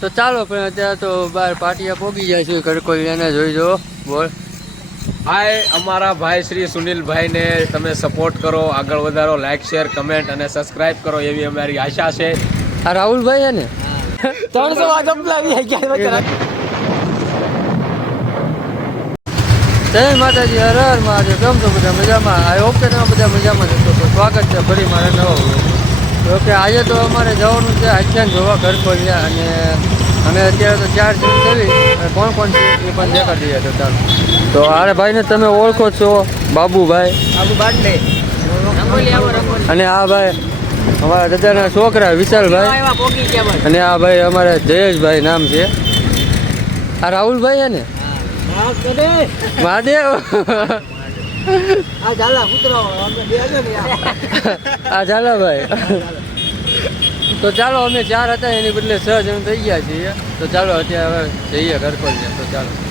તો ચાલો પણ અત્યારે તો બહાર પાટિયા પોગી જાય છે. કડકોઈ એને જોઈ જો બોલ. હાય અમારા ભાઈ શ્રી સુનિલભાઈને તમે સપોર્ટ કરો આગળ વધારો લાઈક શેર કમેન્ટ અને સબસ્ક્રાઇબ કરો એવી અમારી આશા છે. આ રાહુલભાઈ હે ને ત્રણસો વાગ લાવી જય માતાજી હર હર મહાદેવ. કેમ છો બધા મજામાં? આઈ હોપ કે તમે બધા મજામાં જશો તો સ્વાગત છે ફરી મારા નવા તો કે આજે તો અમારે જવાનું છે આખ્યાન જોવા ઘર ખોલ્યા અને અમે અત્યારે તો ચાર જણ ચલી અને કોણ કોણ છે એ પણ દેખાડી દઈએ તો ચાલો તો આરે ભાઈને તમે ઓળખો છો બાબુભાઈ. બાબુ બાટલે. અને આ ભાઈ અમારા દાદાના છોકરા વિશાલભાઈ. અને આ ભાઈ અમારા જયેશભાઈ નામ છે. આ રાહુલભાઈ હે ને? હા મહાદેવ. આ ઝાલા કૂતરો બે યાર. તો ચાલો, અમે ચાર હતા, એની બદલે છ જણ થઈ ગયા છીએ. તો ચાલો, અત્યારે હવે જઈએ ઘર ખોલીએ તો ચાલો.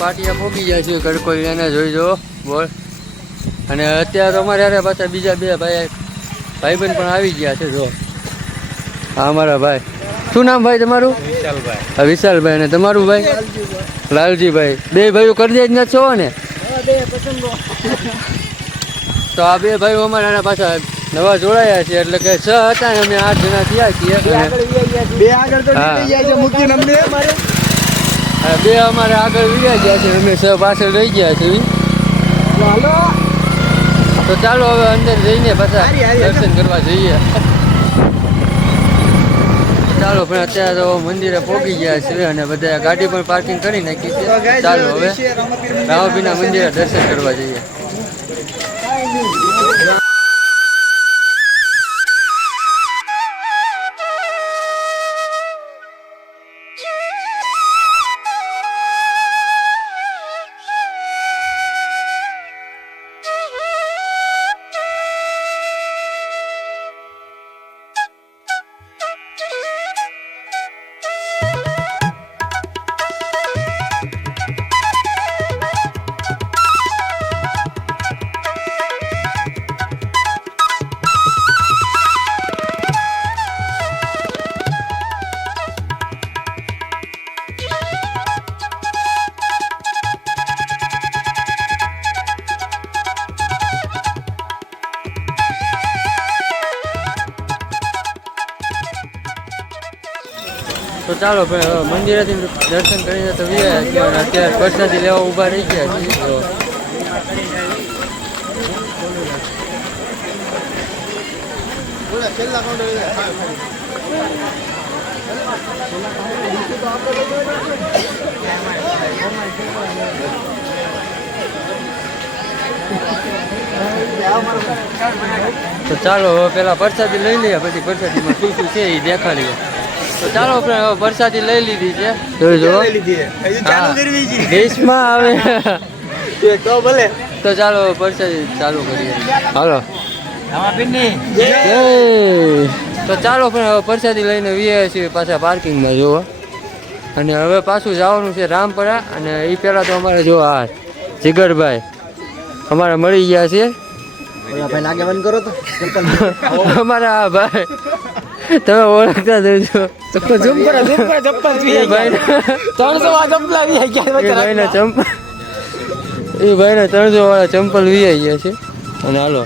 પાટિયા પોગી ગયા છીએ કડકોઈ એને જોઈ જો બોલ. અને અત્યારે અમારે હારે પાછા બીજા બે ભાઈ ભાઈબંધ પણ આવી ગયા છે જો હા અમારા ભાઈ. શું નામ ભાઈ તમારું? વિશાલભાઈ. હા વિશાલભાઈ. અને તમારું ભાઈ? લાલજીભાઈ. બે ભાઈઓ કરી જ ન છો ને? હા, બે પસંદો તો આ બે ભાઈઓ અમારા એના પાછા નવા જોડાયા છે એટલે કે છ હતા ને અમે આઠ જણા થયા છીએ બે અને આગળ તો હા. બે અમારે આગળ વીરા ગયા છે અમે સૌ પાછળ રહી ગયા છીએ હાલો. તો ચાલો હવે અંદર જઈને પાછા દર્શન કરવા જઈએ. ચાલો પણ અત્યારે તો મંદિરે પહોંચી ગયા છે અને બધા ગાડી પણ પાર્કિંગ કરી નાખી છે. ચાલો હવે રામાપીના મંદિરે દર્શન કરવા જઈએ. ચાલો મંદિરેથી દર્શન કરીને તો વ્યા અને અત્યારે પ્રસાદી લેવા ઊભા રહી ગયા તો ચાલો પેલા પ્રસાદી લઈ લઈએ, પછી પ્રસાદીમાં શું શું છે એ દેખાડીએ. તો ચાલો આપણે હવે પ્રસાદી લઈ લીધી છે. જોઈ જો લીધી છે? હજી ચાલુ કરવી છે. દેશમાં આવે. તો ભલે. તો ચાલો વરસાદી ચાલુ કરીએ. હાલો. તો ચાલો પણ હવે પ્રસાદી લઈને વીએ છીએ પાછા પાર્કિંગમાં જોવા અને હવે પાછું જવાનું છે રામપરા અને એ પહેલાં તો અમારે જો આ જીગરભાઈ અમારે મળી ગયા છે. ભાઈ લાગે બંધ કરો તો. અમારા આ ભાઈ તમે ઓળખતા જજો ઝૂમ કરો ઝૂમ કરો ચપ્પલ એ ભાઈને ત્રણસો અપલાવી એ ભાઈને ચંપલ એ ભાઈને ત્રણસો વાળા ચંપલ વીઆઈ ગયા છે. અને હાલો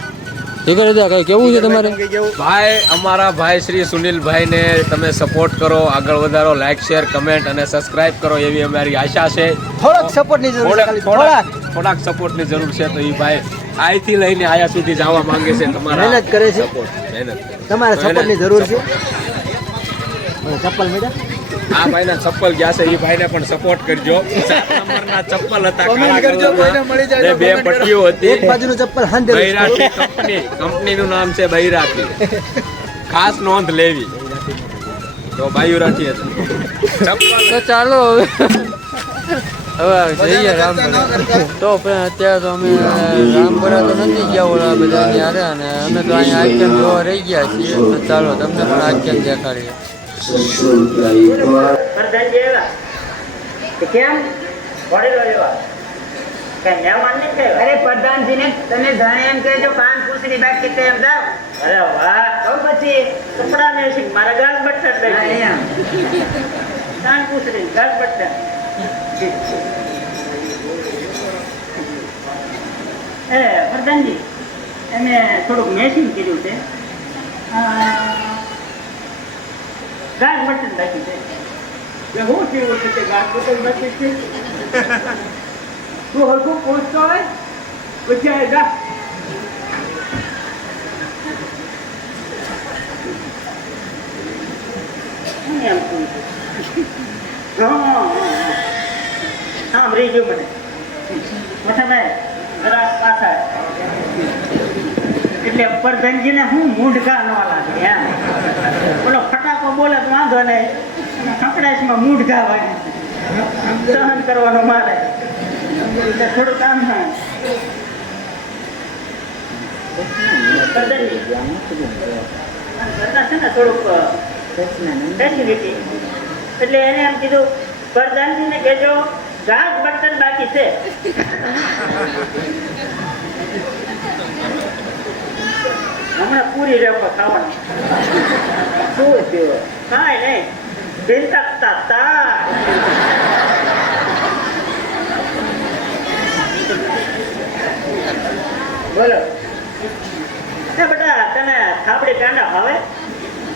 કઈ કેવું છે તમારે? ભાઈ અમારા ભાઈ શ્રી સુનિલભાઈને તમે સપોર્ટ કરો આગળ વધારો લાઈક શેર કમેન્ટ અને સબસ્ક્રાઇબ કરો એવી અમારી આશા છે. થોડોક સપોર્ટની જરૂર છે થોડાક ખાલી થોડાક થોડાક. થોડાક સપોર્ટની જરૂર છે તો એ ભાઈ અહીંથી લઈને આયા સુધી જવા માંગે છે તમારા મહેનત કરે છે. મહેનત. તમારે મહેનત, સપોર્ટની જરૂર છે? ચપ્પલ મેળા આ ભાઈના ચપ્પલ ગયા છે એ ભાઈને પણ સપોર્ટ કરજો. નંબરના ચપ્પલ હતા કાળા કરજો, મળી જાય બે પટ્ટીઓ હતી. એક બાજુનું ચપ્પલ હાંડે બૈરાટી કંપની કંપનીનું નામ છે બૈરાટી. ખાસ નોંધ લેવી. તો બાયુરાઠી હતી. ચપ્પલ તો ચાલો હવે. હવે જઈએ રામપુરા તો પણ અત્યારે તો અમે રામપુરા તો નથી ગયા ઓલા બધા યારે અને અમે તો અહીંયા આખ્યાન જોવા રહી ગયા છીએ. તો ચાલો તમને પણ આખ્યાન દેખાડીએ. કેમ? વડેલો એવા. કઈ મહેમાન નહીં છે અરે પ્રધાનજીને તમે જાણે એમ કહેજો કાન પૂછડી બાકી તે એમ અરે વાહ. તો પછી? કપડા ને મારા ગાલ બટન કાન પૂછડી ગાલ બટન. એ પ્રધાનજી એને થોડુંક મેસિંગ કર્યું છે. ગાલ બટન બાકી છે. હું કેવું છે કે ગાલ બટન બાકી છે? તું હરખું પહોંચતો હોય પછી આ જા હું એમ કહું છું. હા, હા, હા. સાંભળી ગયું મને. મોટા ભાઈ જરા પાછા એટલે પ્રધાનજીને હું મૂંઢકા ન લાગે એમ. બોલો ફટાકો બોલે તો વાંધો નહીં. ખકડાશમાં મૂંઢકા વાગે સહન કરવાનો મારે. થોડું કામ થાય. છે ને થોડુંક એટલે એને એમ કીધું પ્રધાનજીને કહેજો ઘાસ બર્તન બાકી છે. હમણાં પૂરી રેકો ખાવાનું. શું થયું? કાંઈ નહીં. ચિંતા તા બોલો. એ બેટા તને થાબડી કાંડા ભાવે?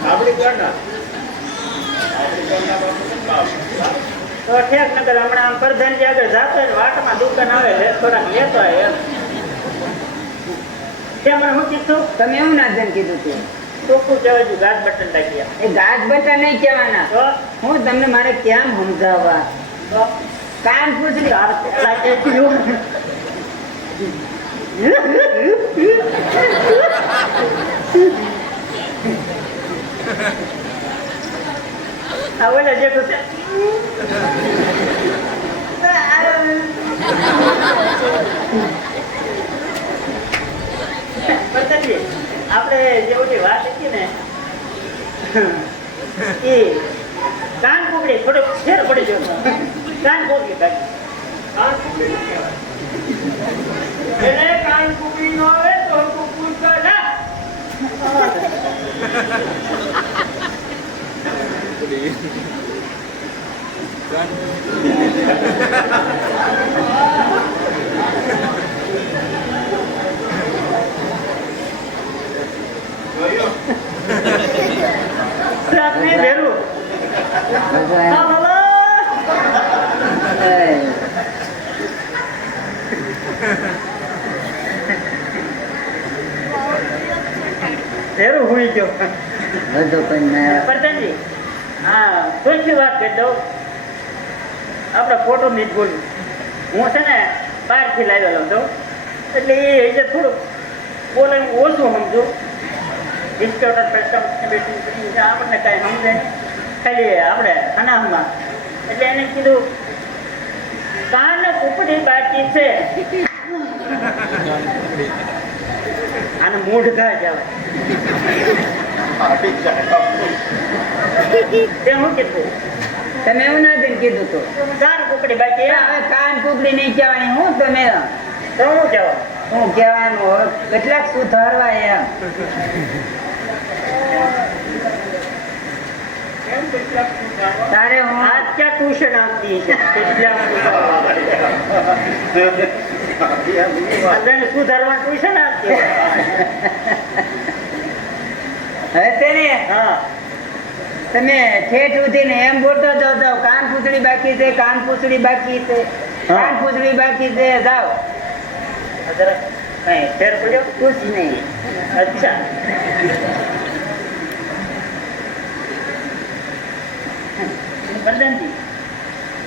આપણી કોણ તો ઠેક નગર હમણાં આમ પ્રધાનજી આગળ જાતો હોય વાટમાં દુકાન આવે લે થોડાક લેતો હોય એમ. તે મને શું કીધું? તમે એવું ના કીધું તું ચોખ્ખું કહેવાય છે ગાજ બટન ટાંક્યા એ ગાજ બટા નહીં કહેવાના. તો? હું તમને મારે કેમ સમજાવવા? તો? કાન પૂછડી આવે પેલા કે થયું. આ ઓલા જેઠું છે. આપણે જે ઓલી વાત હતી ને એ કાન કુકડી થોડોક ફેર પડી ગયો કાન કુકડી કાઢી. કાન કુકડી એને કાન કુકડી નો આવે તો ભેરું હુઈ ગયો બધો પણ પ્રધાનજી હા કોઈ વાત કરી દઉં આપણે ફોટો નહીં જ બોલ્યું હું છે ને બહારથી લાવેલો હતો. એટલે એ હજે થોડુંક બોલે ઓછું સમજો. ડિસ્કાઉન્ટ પેસ્ટમ આપણને કાંઈ સમજે નહીં. ખાલી આપણે અનામમાં એટલે એને કીધું કાન કુકડી બાકી છે. આને મૂઢ ઘા કહેવાય તે હું કીધું? તમે એવું કીધું તું. કાન કુકડી બાકી હવે કાન કુકડી નહીં કહેવાની. હું તમે? તો હું કહેવાય હું કહેવાનું કેટલાક સુધારવા એમ. તારે હું? આજ ક્યાં ટ્યુશન આપતી છે? સુધારવા? ટ્યુશન આપતી હવે તેને હા. તમે ઠેઠ ઉઠીને એમ બોલતો જાવ જાવ કાન પૂછડી બાકી છે કાન પૂછડી બાકી છે કાન પૂછડી બાકી છે જાઓ. કઈ ફેર પડ્યો? કુછ નહીં. અચ્છા. વરદાનજી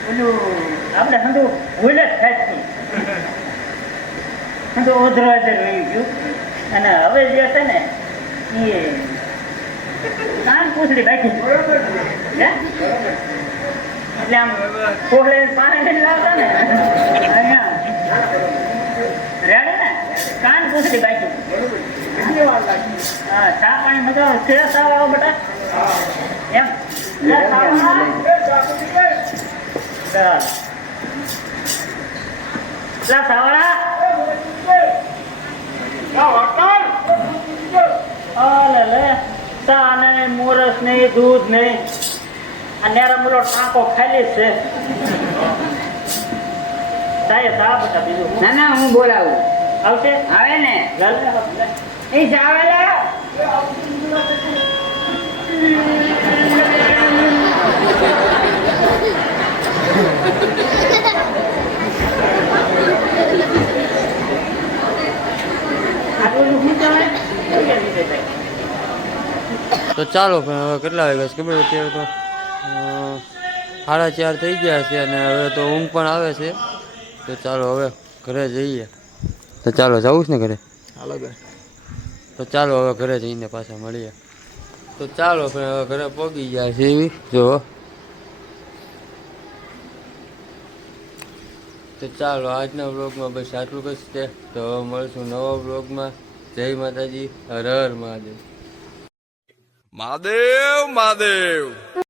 ઓલું આપણે હંધુ ભૂલ જ નહીં હંધુ ઓધરાજર રહી ગયું. અને હવે જે છે ને એ કાન પૂછડી બાકી. એટલે આમ કોહળે પાણી લાવતા ને રેડી ને? કાન પૂછડી બાકી. હા ચા પાણી મગાવો. છે સાવ આવો બટા. એમ. લે, સાવ ચાલ. લા સાવળા અલે લે ચા નહીં મોરસ નહીં દૂધ નહીં આ નેરા મુલો ટાંકો ખાલી છે. સાહેબ સા બેટા બીજું ના ના હું બોલાવું. આવશે આવે ને. એ જાવેલા આ બોલું શું કહેવાય? શું કહેતી હતી ભાઈ? તો ચાલો પણ હવે કેટલા વાગ્યા છે? ખબર અત્યારે તો સાડા ચાર થઈ ગયા છે અને હવે તો ઊંઘ પણ આવે છે. તો ચાલો હવે ઘરે જઈએ. તો ચાલો જવું છે ને ઘરે? હાલો બે તો ચાલો હવે ઘરે જઈને પાછા મળીએ. તો ચાલો પણ હવે ઘરે પહોંચી ગયા છે એવી જો. તો ચાલો આજના વ્લોગમાં બસ આટલું કશું છે. તો હવે મળશું નવા વ્લોગમાં. જય માતાજી હર હર મહાદેવ. મહાદેવ મહાદેવ